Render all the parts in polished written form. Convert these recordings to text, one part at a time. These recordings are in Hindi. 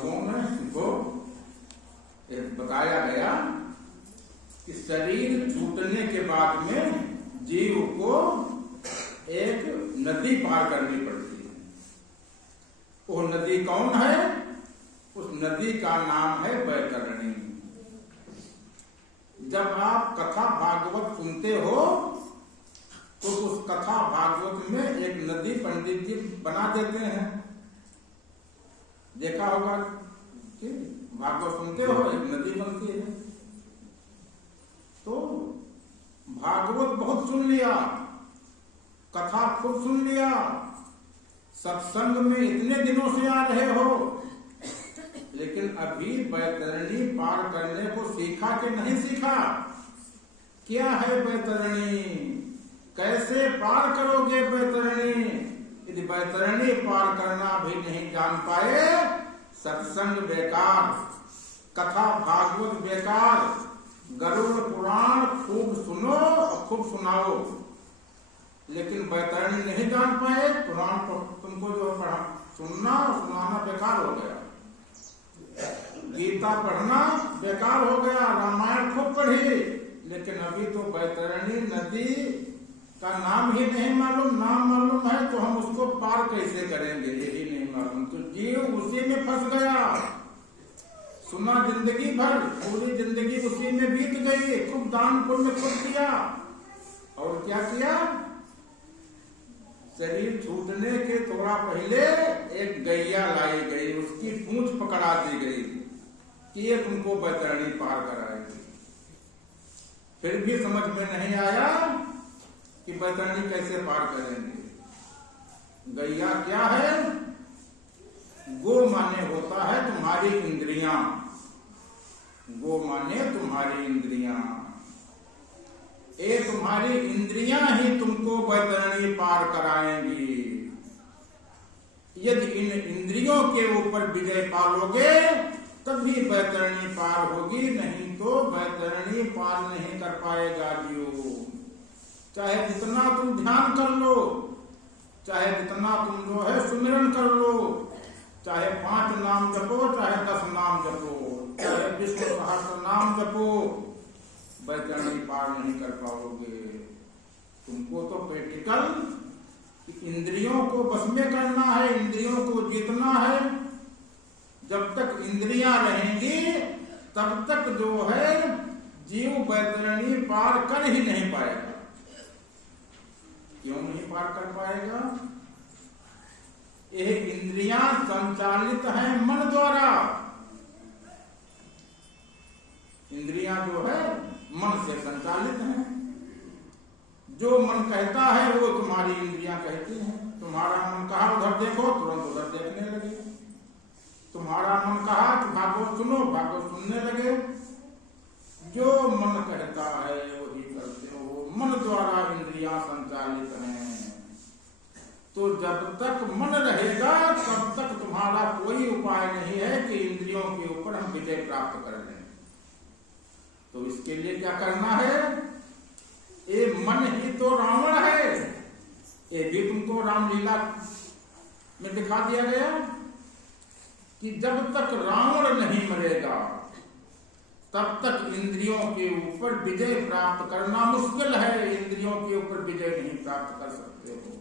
लोगों ने को बताया गया कि शरीर छूटने के बाद में जीव को एक नदी पार करनी पड़ती है। वो नदी कौन है? उस नदी का नाम है बैतरणी। जब आप कथा भागवत सुनते हो तो उस कथा भागवत में एक नदी पंडित जी बना देते हैं। देखा होगा कि भागवत सुनते हो एक नदी बनती है। तो भागवत बहुत सुन लिया, कथा खूब सुन लिया, सत्संग में इतने दिनों से आ रहे हो, लेकिन अभी बैतरणी पार करने को सीखा कि नहीं सीखा? क्या है बैतरणी? कैसे पार करोगे बैतरणी? यदि बैतरणी पार करना भी नहीं जान पाए, सत्संग बेकार, कथा भागवत बेकार, गरुड़ पुराण खूब सुनो और खूब सुनाओ, लेकिन बैतरणी नहीं जान पाए, पुराण तुमको जो सुनना और सुनाना बेकार हो गया। गीता पढ़ना बेकार हो गया, रामायण खूब पढ़ी, लेकिन अभी तो बैतरणी नदी का नाम ही नहीं मालूम। नाम मालूम है तो हम उसको पार कैसे करेंगे, यही नहीं मालूम। तो जीव उसी में फंस गया। सुना जिंदगी भर, पूरी जिंदगी उसी में बीत गई। खूब दान पुण्य खूब किया, और क्या किया? शरीर छूटने के थोड़ा पहले एक गैया लाई गई, उसकी पूंछ पकड़ा दी गई कि ये तुमको बैतरणी पार कराएगी। फिर भी समझ में नहीं आया कि बैतरणी कैसे पार करेंगे। गैया क्या है? गो माने होता है तुम्हारी इंद्रियां। गो माने तुम्हारी इंद्रियां। ये तुम्हारी इंद्रियां ही तुमको बैतरणी पार कराएंगी। यदि इन इंद्रियों के ऊपर विजय पालोगे तभी बैतरणी पार होगी, नहीं तो बैतरणी पार नहीं कर पाएगा जीव। चाहे जितना तुम ध्यान कर लो, चाहे जितना तुम जो है सुमिरन कर लो, चाहे 5 नाम जपो, चाहे 10 नाम जपो, चाहे विष्णु सहस्त्र नाम जपो, बैतरणी पार नहीं कर पाओगे। तुमको तो प्रैक्टिकल इंद्रियों को बस में करना है, इंद्रियों को जीतना है। जब तक इंद्रियां रहेंगी तब तक जो है जीव बैतरणी पार कर ही नहीं पाएगा। क्यों नहीं पार कर पाएगा? यह इंद्रियां संचालित हैं मन द्वारा। इंद्रियां जो है मन से संचालित हैं। जो मन कहता है वो तुम्हारी इंद्रियां कहती हैं। तुम्हारा मन कहा उधर देखो, तुरंत उधर देखने लगे। तुम्हारा मन कहा कि भागवत सुनो, भागवत सुनने लगे। जो मन कहता है वही करते हो। मन द्वारा इंद्रियां संचालित हैं। तो जब तक मन रहेगा तब तक तुम्हारा कोई उपाय नहीं है कि इंद्रियों के ऊपर हम विजय प्राप्त कर लें। तो इसके लिए क्या करना है? ये मन ही तो रावण है। ये भी तुमको रामलीला में दिखा दिया गया कि जब तक रावण नहीं मरेगा तब तक इंद्रियों के ऊपर विजय प्राप्त करना मुश्किल है। इंद्रियों के ऊपर विजय नहीं प्राप्त कर सकते हो,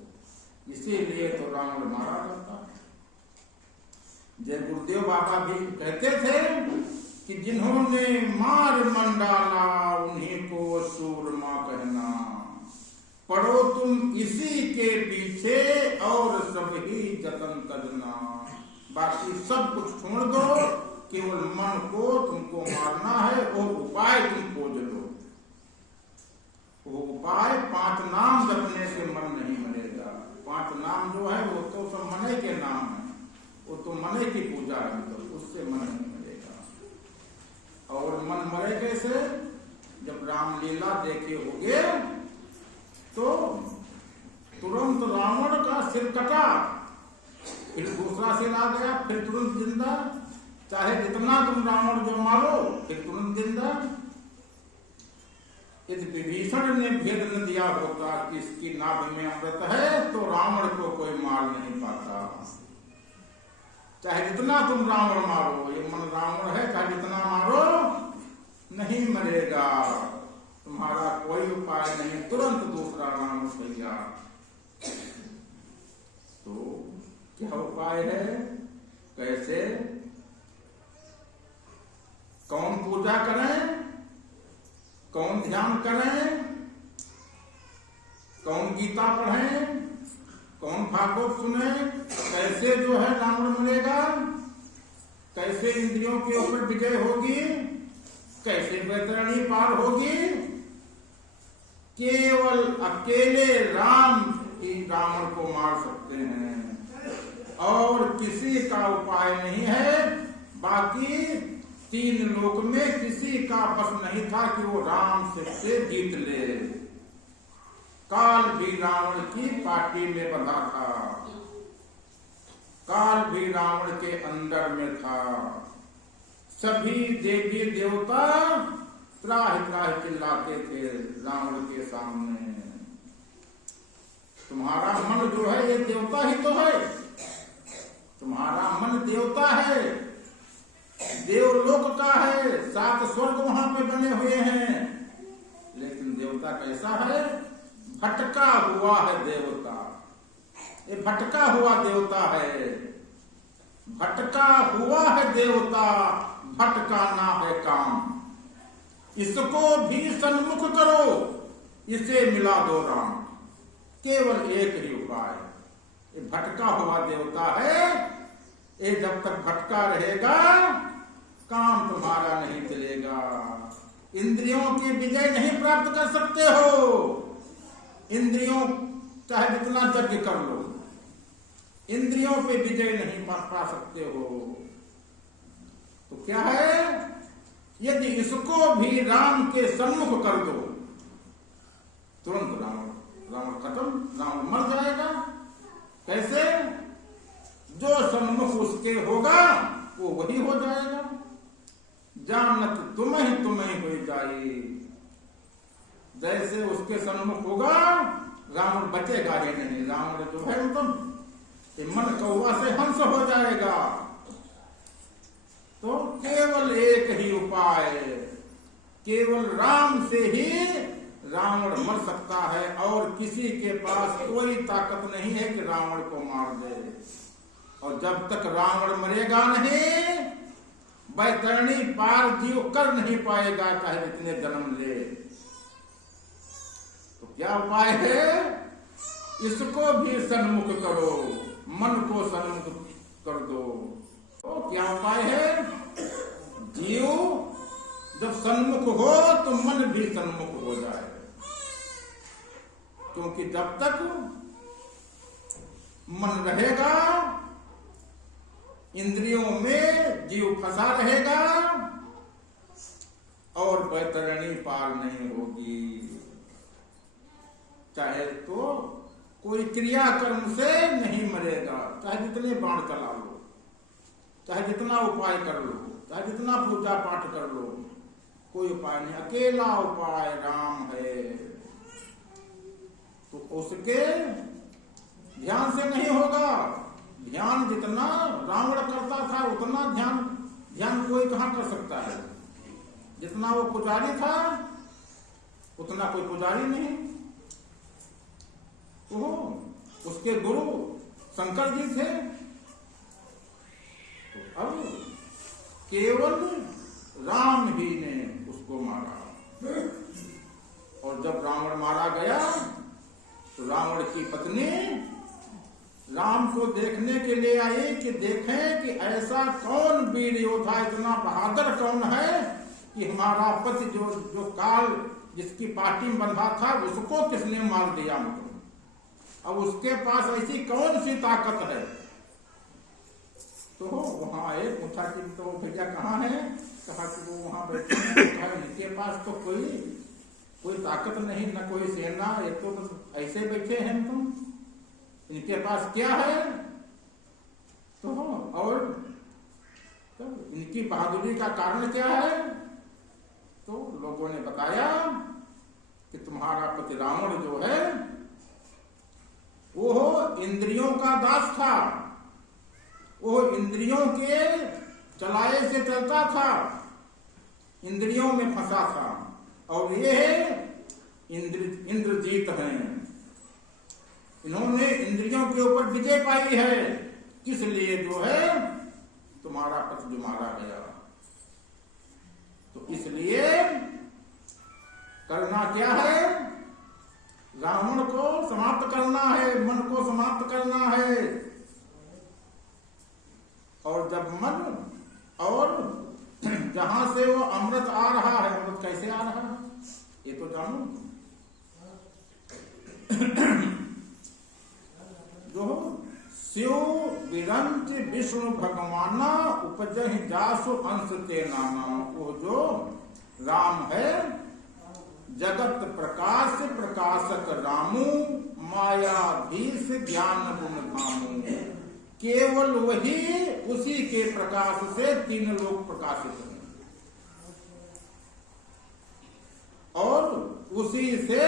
इसीलिए तो रावण मारा जाता है। जय गुरुदेव बाबा भी कहते थे कि जिन्होंने मार मंडाला उन्हीं को सूरमा कहना। पढ़ो तुम इसी के पीछे और सब ही जतन करना। बाकी सब कुछ छोड़ दो, केवल मन को तुमको मारना है। और उपाय तुम खोज लो। वो उपाय 5 नाम जपने से मन नहीं मरेगा। 5 नाम जो है वो तो सब मने के नाम है, वो तो मने की पूजा है, तो उससे मन नहीं मरेगा। और मन मरे कैसे? जब रामलीला देखे होगे तो तुरंत रावण का सिर कटा, फिर दूसरा सिर आ गया, फिर तुरंत जिंदा। चाहे जितना तुम रावण जो मारो फिर तुरंत जिंदा। यदि विभीषण ने भेद न दिया होता कि इसकी नाभि में अमृत है तो रावण को कोई मार नहीं पाता। चाहे जितना तुम रावण मारो, ये मन रावण है, चाहे जितना मारो नहीं मरेगा, तुम्हारा कोई उपाय नहीं, तुरंत दूसरा राम तैयार। तो क्या उपाय है, कैसे, कौन पूजा करें, कौन ध्यान करें, कौन गीता पढ़ें, कौन भागवत सुने, कैसे जो है रावण मरेगा, कैसे इंद्रियों के ऊपर विजय होगी, कैसे वैतरणी पार होगी। केवल अकेले राम ही रावण को मार सकते हैं और किसी का उपाय नहीं है। बाकी तीन लोक में किसी का बस नहीं था कि वो राम से जीत ले। काल भी रावण की पार्टी में बंधा था, काल भी रावण के अंदर में था। सभी देवी देवता त्राह त्राह चिल्लाते थे रावण के सामने। तुम्हारा मन जो है ये देवता ही तो है, तुम्हारा मन देवता है, देवलोक का है, 7 स्वर्ग वहां पे बने हुए हैं। लेकिन देवता कैसा है, भटका हुआ है देवता, ये भटका हुआ देवता है, भटका हुआ है देवता, भटकाना है काम। इसको भी सन्मुख करो, इसे मिला दो राम, केवल एक ही उपाय। ये भटका हुआ देवता है, ये जब तक भटका रहेगा काम तुम्हारा नहीं चलेगा। इंद्रियों की विजय नहीं प्राप्त कर सकते हो। इंद्रियों चाहे जितना यज्ञ कर लो, इंद्रियों पे विजय नहीं पा सकते हो। तो क्या है, यदि इसको भी राम के सम्मुख कर दो, तुरंत रावण खत्म, रावण मर जाएगा। कैसे, जो सम्मुख उसके होगा वो वही हो जाएगा। जानत तुम्हें हो जाए, जैसे उसके सम्मुख होगा रावण बचेगा ही नहीं। रावण जो है मतलब मन कौवा से हंस हो जाएगा। तो केवल एक ही उपाय, केवल राम से ही रावण मर सकता है और किसी के पास कोई ताकत नहीं है कि रावण को मार दे। और जब तक रावण मरेगा नहीं, वैतरणी पार जीव कर नहीं पाएगा, चाहे जितने जन्म ले। तो क्या उपाय है, इसको भी सन्मुख करो, मन को सन्मुख कर दो। तो क्या उपाय है, जीव जब सन्मुख हो तो मन भी सन्मुख हो जाए। क्योंकि जब तक मन रहेगा, इंद्रियों में जीव फंसा रहेगा और वैतरणी पार नहीं होगी। चाहे तो कोई क्रिया कर्म से नहीं मरेगा, चाहे जितने बाण चला लो, चाहे जितना उपाय कर लो, चाहे जितना पूजा पाठ कर लो, कोई उपाय नहीं। अकेला उपाय राम है। तो उसके ध्यान से नहीं होगा। ध्यान जितना रावण करता था उतना ध्यान कोई कहां कर सकता है। जितना वो पुजारी था उतना कोई पुजारी नहीं। तो उसके गुरु शंकर जी थे। तो अब केवल राम ही ने उसको मारा। और जब रावण मारा गया तो रावण की पत्नी राम को देखने के लिए आई कि देखें कि ऐसा कौन वीर योद्धा, इतना बहादुर कौन है कि हमारा पति जो काल जिसकी पार्टी में बंधा था उसको किसने मार दिया। मतलब अब उसके पास ऐसी कौन सी ताकत है। तो वहां आए, पूछा कि तो भैया कहाँ है। कहा कि वो वहां बैठे हैं। उनके पास तो कोई ताकत नहीं, न कोई सेना, ये तो बस ऐसे बैठे हैं तुम। इनके पास क्या है। तो और तो इनकी बहादुरी का कारण क्या है। तो लोगों ने बताया कि तुम्हारा पति रावण जो है वो इंद्रियों का दास था वो इंद्रियों के चलाए से चलता था, इंद्रियों में फंसा था, और ये इंद्रजीत हैं, इन्होंने इंद्रियों के ऊपर विजय पाई है, इसलिए जो है तुम्हारा पति जो मारा गया। तो इसलिए करना क्या है, रावण को समाप्त करना है, मन को समाप्त करना है। और जब मन, और जहां से वो अमृत आ रहा है, अमृत कैसे आ रहा है ये तो जानो। जो शिव विरंच विष्णु भगवाना उपजहि जासु अंश ते नाना, वो जो राम है जगत प्रकाश प्रकाशक रामू, मायाधीश ज्ञान गुण धामू, केवल वही उसी के प्रकाश से तीन लोग प्रकाशित हैं, और उसी से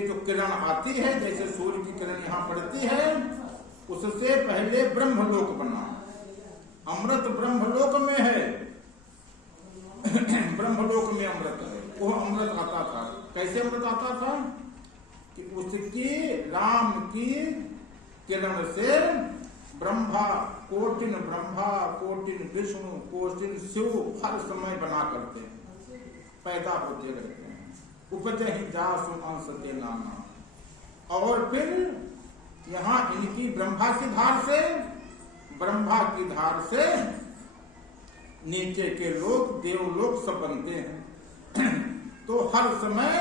जो किरण आती है, जैसे सूर्य की किरण यहाँ पड़ती है, उससे पहले ब्रह्मलोक बना। अमृत ब्रह्मलोक में है, ब्रह्मलोक में अमृत है। वो अमृत आता था, कैसे अमृत आता था कि उसकी राम की किरण से ब्रह्मा कोटिन विष्णु कोटिन शिव हर समय बना करते हैं, पैदा होते रहते हैं। उपजहि जासु अंश ते नाना। और फिर यहाँ इनकी ब्रह्मा की धार से नीचे के लोग देवलोक सब बनते हैं। तो हर समय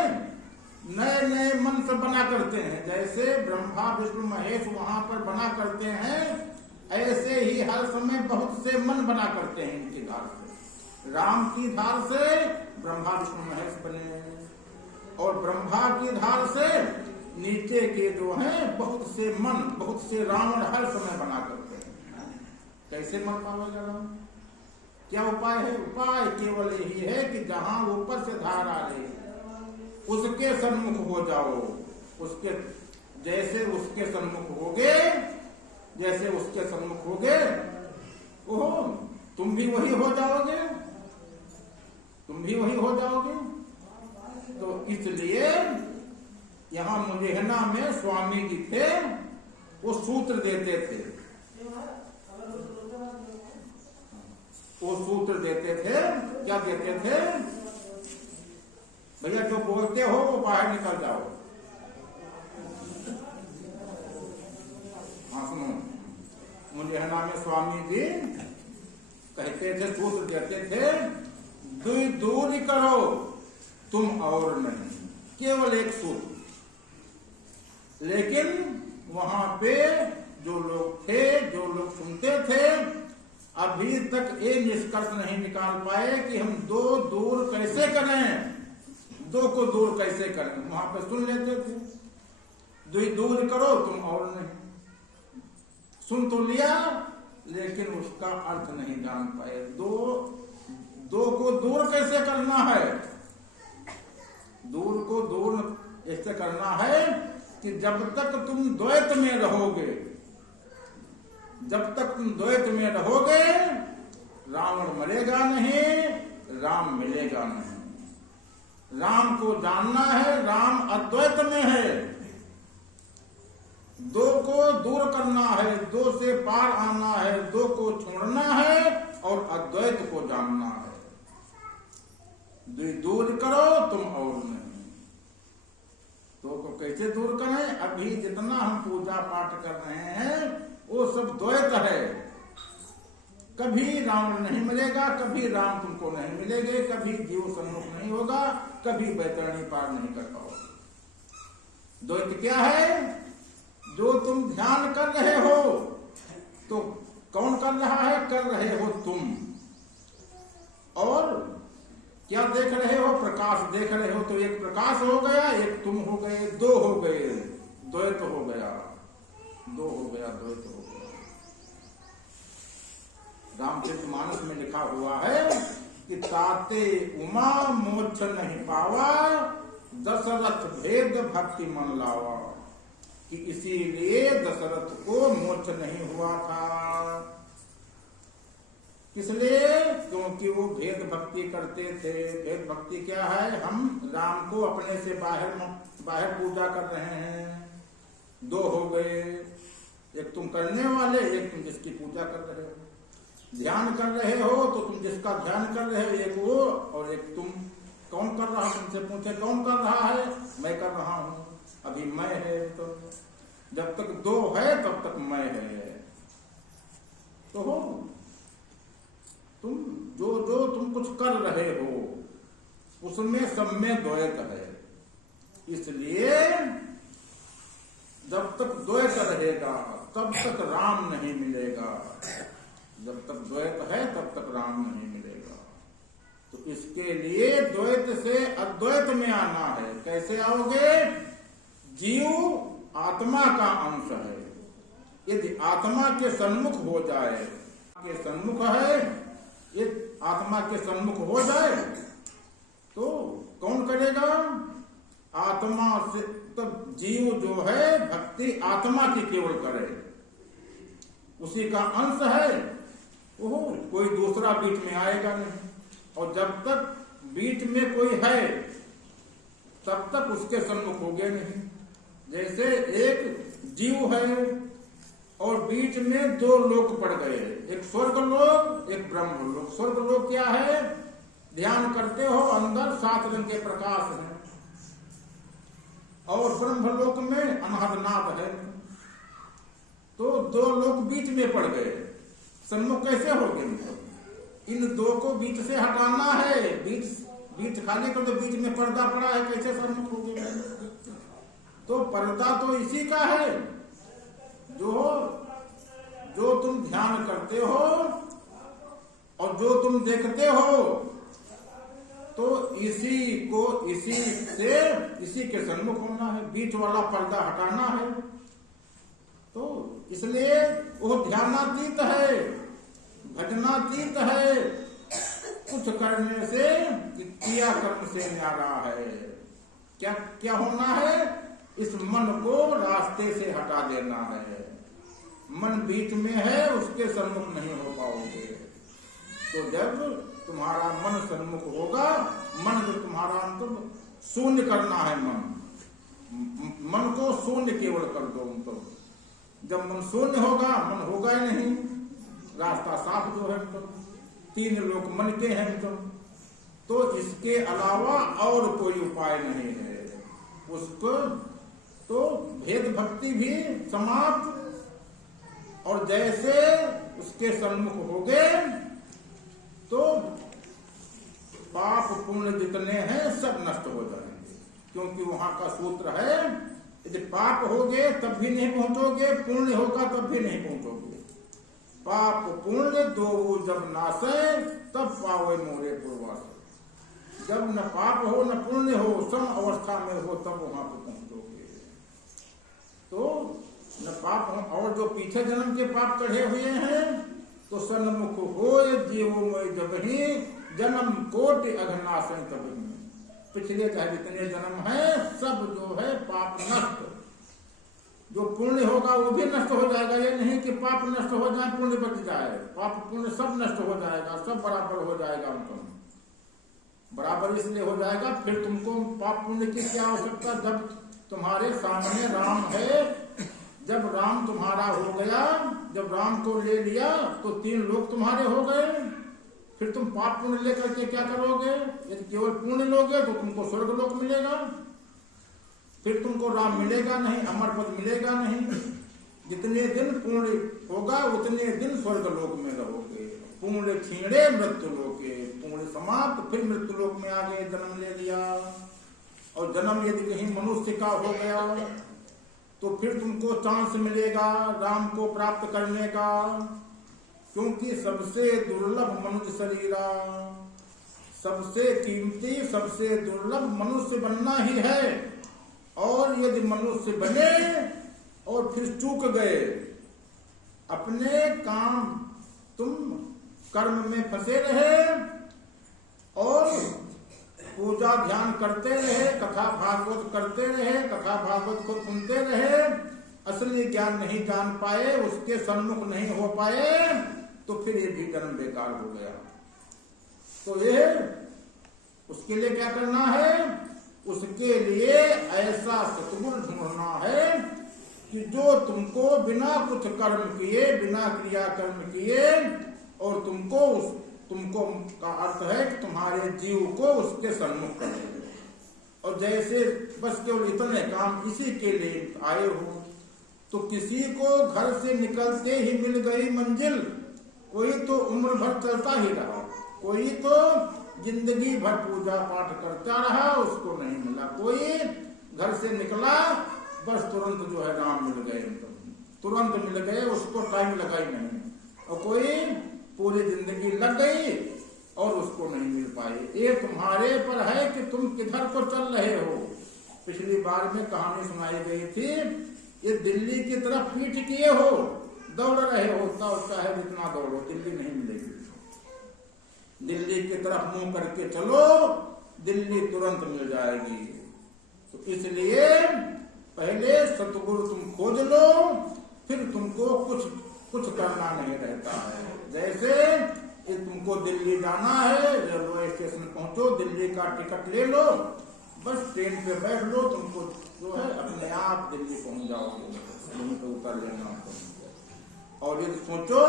नए नए मन सब बना करते हैं, जैसे ब्रह्मा विष्णु महेश वहां पर बना करते हैं, ऐसे ही हर समय बहुत से मन बना करते हैं इनकी धार से। राम की धार से ब्रह्मा विष्णु महेश बने, और ब्रह्मा की धार से नीचे के जो हैं बहुत से मन, बहुत से रावण हर समय बना करते हैं। कैसे मर पावेगा राम? क्या उपाय है? उपाय केवल यही है कि जहां ऊपर से धार आ रही उसके सन्मुख हो जाओ, उसके जैसे उसके सन्मुख होगे, जैसे उसके सन्मुख होगे, ओहो तुम भी वही हो जाओगे, तुम भी वही हो जाओगे। तो इसलिए यहाँ मुझेहना में स्वामी जी थे, वो सूत्र देते थे, वो सूत्र देते थे। क्या देते थे? भैया जो बोलते हो वो बाहर निकल जाओ। हाँ सुनो, मुझेहना में स्वामी जी कहते थे, सूत्र देते थे, दूर करो तुम और नहीं, केवल एक सूत्र। लेकिन वहां पे जो लोग थे, जो लोग सुनते थे, अभी तक ये निष्कर्ष नहीं निकाल पाए कि हम दो दूर कैसे करें, दो को दूर कैसे करें। वहां पे सुन लेते थे, दूर करो तुम और नहीं, सुन तो लिया लेकिन उसका अर्थ नहीं जान पाए। दो को दूर कैसे करना है? दूर को दूर ऐसे करना है कि जब तक तुम द्वैत में रहोगे, जब तक तुम द्वैत में रहोगे, रावण मरेगा नहीं, राम मिलेगा नहीं। राम को जानना है, राम अद्वैत में है। दो को दूर करना है, दो से पार आना है, दो को छोड़ना है और अद्वैत को जानना है। दूर करो तुम और नहीं। तो कैसे दूर करें? अभी जितना हम पूजा पाठ कर रहे हैं वो सब द्वैत है। कभी रावण नहीं मिलेगा, कभी राम तुमको नहीं मिलेंगे, कभी जीव सम्मुख नहीं होगा, कभी बैतरणी पार नहीं कर पाओगे। द्वैत क्या है? जो तुम ध्यान कर रहे हो तो कौन कर रहा है? कर रहे हो तुम। और क्या देख रहे हो? प्रकाश देख रहे हो। तो एक प्रकाश हो गया, एक तुम हो गए, दो हो गए, द्वैत हो गया, दो हो गया, द्वैत हो गया। रामचरितमानस में लिखा हुआ है कि ताते उमा मोक्ष नहीं पावा, दशरथ भेद भक्ति मन लावा। कि इसीलिए दशरथ को मोक्ष नहीं हुआ था। इसलिए क्योंकि वो भेद भक्ति करते थे। भेद भक्ति क्या है? हम राम को अपने से बाहर पूजा कर रहे हैं। दो हो गए, एक तुम करने वाले, एक तुम जिसकी पूजा कर रहे हो। ध्यान कर रहे हो तो तुम जिसका ध्यान कर रहे हो एक वो, और एक तुम। कौन कर रहा? तुमसे पूछे कौन कर रहा है? मैं कर रहा हूं। अभी मैं है, तो जब तक दो है तब तक मैं है। तो हो तुम जो तुम कुछ कर रहे हो उसमें सब में द्वैत है। इसलिए जब तक द्वैत रहेगा तब तक राम नहीं मिलेगा। जब तक द्वैत है तब तक राम नहीं मिलेगा। तो इसके लिए द्वैत से अद्वैत में आना है। कैसे आओगे? जीव आत्मा का अंश है। यदि आत्मा के सन्मुख हो जाए, के सन्मुख है, ये आत्मा के सन्मुख हो जाए तो कौन करेगा? आत्मा से। तब जीव जो है भक्ति आत्मा की केवल करे, उसी का अंश है। वो कोई दूसरा बीच में आएगा नहीं। और जब तक बीच में कोई है तब तक उसके सन्मुख होगे नहीं। जैसे एक जीव है और बीच में दो लोक पड़ गए, एक स्वर्ग लोक, एक ब्रह्म लोक। स्वर्ग लोक क्या है? ध्यान करते हो अंदर 7 रंग के प्रकाश है, और ब्रह्म लोक में अनाहतनाद है। तो दो लोक बीच में पड़ गए, सन्मुख कैसे हो गए? इन दो को बीच से हटाना है। बीच खाली कर, तो बीच में पर्दा पड़ा है, कैसे सन्मुख हो गए? तो पर्दा तो इसी का है, जो तुम ध्यान करते हो और जो तुम देखते हो, तो इसी के सन्मुख होना है। बीच वाला पर्दा हटाना है। तो इसलिए वो ध्यानातीत है, भजनातीत है। कुछ करने से क्रिया कर्म से न्यारा है। क्या होना है? इस मन को रास्ते से हटा देना है। मन बीच में है, उसके सन्मुख नहीं हो पाओगे। तो जब तुम्हारा मन सन्मुख होगा, मन जो तुम्हारा शून्य करना है, मन को शून्य केवल कर दो। तो जब मन शून्य होगा, मन होगा ही नहीं, रास्ता साफ जो है। तो 3 लोक मन के हैं। तो इसके अलावा और कोई उपाय नहीं है। उसको तो भेद भक्ति भी समाप्त, और जैसे उसके सन्मुख हो गए तो पाप पुण्य जितने हैं सब नष्ट हो जाएंगे। क्योंकि वहां का सूत्र है, यदि पाप हो गए तब भी नहीं पहुंचोगे, पुण्य होगा तब भी नहीं पहुंचोगे। पाप पुण्य दो जब नासे तब पावे मोरे पूर्वास। जब न पाप हो न पुण्य हो, सम अवस्था में हो, तब वहां पर पहुंचोगे। तो न पाप हो, और जो पीछे जन्म के पाप चढ़े हुए हैं तो सन्मुख हो जीवो में जब ही जन्म कोटि अघनाश तब ही। पिछले चाहे जितने जन्म है सब जो है पाप नष्ट। जो पुण्य होगा वो भी नष्ट हो जाएगा। ये नहीं कि पाप नष्ट हो जाए पुण्य बच जाए। पाप पुण्य सब नष्ट हो जाएगा, सब बराबर हो जाएगा। उनको बराबर इसलिए हो जाएगा, फिर तुमको पाप पुण्य की क्या आवश्यकता? जब तुम्हारे सामने राम है, जब राम तुम्हारा हो गया, जब राम को ले लिया तो 3 लोक तुम्हारे हो गए। फिर तुम पाप पुण्य लेकर के क्या करोगे? यदि केवल पुण्य लोगे तो तुमको स्वर्ग लोक मिलेगा, फिर तुमको राम मिलेगा नहीं, अमर पद मिलेगा नहीं। जितने दिन पुण्य होगा उतने दिन स्वर्ग लोक में रहोगे। पुण्य छीणे मृत्यु लोके, पुण्य समाप्त, फिर मृत्यु लोक में आगे जन्म ले लिया। और जन्म यदि कहीं मनुष्य का हो गया तो फिर तुमको चांस मिलेगा राम को प्राप्त करने का। क्योंकि सबसे दुर्लभ मनुष्य शरीरा, सबसे कीमती सबसे दुर्लभ मनुष्य बनना ही है। और यदि मनुष्य बने और फिर चूक गए, अपने काम तुम कर्म में फंसे रहे और पूजा ध्यान करते रहे, कथा भागवत करते रहे, कथा भागवत को सुनते रहे, असली ज्ञान नहीं जान पाए, उसके सन्मुख नहीं हो पाए, तो फिर ये भी जन्म बेकार हो गया। तो ये उसके लिए क्या करना है? उसके लिए ऐसा सतगुरु ढूंढना है कि जो तुमको बिना कुछ कर्म किए, बिना क्रिया कर्म किए, और तुमको का अर्थ है कि तुम्हारे जीव को उसके सन्मुख करे। और जैसे बस केवल इतने काम इसी के लिए आए हो, तो किसी को घर से निकलते ही मिल गई मंजिल, कोई तो उम्र भर चलता ही रहा, कोई तो जिंदगी भर पूजा पाठ करता रहा, उसको नहीं मिला। कोई घर से निकला, बस तुरंत जो है राम मिल गए, तुरंत मिल गए, उसको टाइम लगा ही नहीं। और कोई पूरी जिंदगी लग गई और उसको नहीं मिल पाए। ये तुम्हारे पर है कि तुम किधर को चल रहे हो। पिछली बार में कहानी सुनाई गई थी, ये दिल्ली की तरफ पीठ किए हो, दौड़ रहे हो, चाहे जितना दौड़ो दिल्ली नहीं मिलेगी। दिल्ली की तरफ मुंह करके चलो, दिल्ली तुरंत मिल जाएगी। तो इसलिए पहले सतगुरु तुम खोज लो, फिर तुमको कुछ करना नहीं रहता है। जैसे तुमको दिल्ली जाना है, रेलवे स्टेशन पहुंचो, दिल्ली का टिकट ले लो, बस ट्रेन पे बैठ लो, तुमको जो है अपने आप दिल्ली पहुंच जाओगे, यहीं पे उतर लेना। और ये सोचो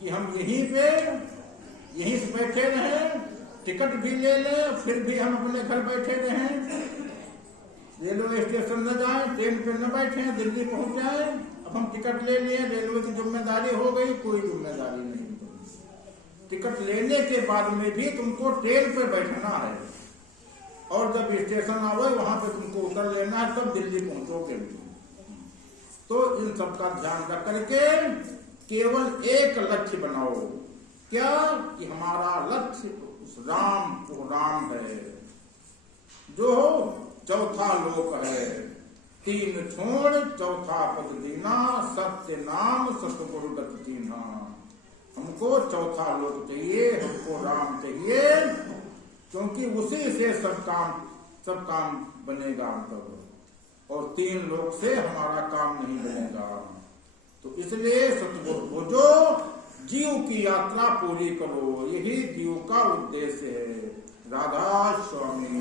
कि हम यहीं से बैठे रहें, टिकट भी ले लें, फिर भी हम अपने घर बैठे रहें, रेलवे स्टेशन न जाएं, ट्रेन पे न बैठे, दिल्ली पहुंच जाएं। अब हम टिकट ले लिए, रेलवे की जिम्मेदारी हो गई, कोई जिम्मेदारी नहीं। टिकट लेने के बाद में भी तुमको ट्रेन पे बैठना है, और जब स्टेशन आवे वहां पे तुमको उतर लेना है, तब दिल्ली पहुंचोगे। तो इन सब का ध्यान रख करके केवल एक लक्ष्य बनाओ। क्या? कि हमारा लक्ष्य उस राम है, जो चौथा लोक है, तीन छोड़ चौथा पद दीना, सत्य नाम सतगुरु गति दीना। हमको चौथा लोक चाहिए, हमको राम चाहिए, क्योंकि उसी से सब काम बनेगा। और तीन लोक से हमारा काम नहीं बनेगा। तो इसलिए सतगुरु खोजो, जीव की यात्रा पूरी करो, यही जीव का उद्देश्य है। राधा स्वामी।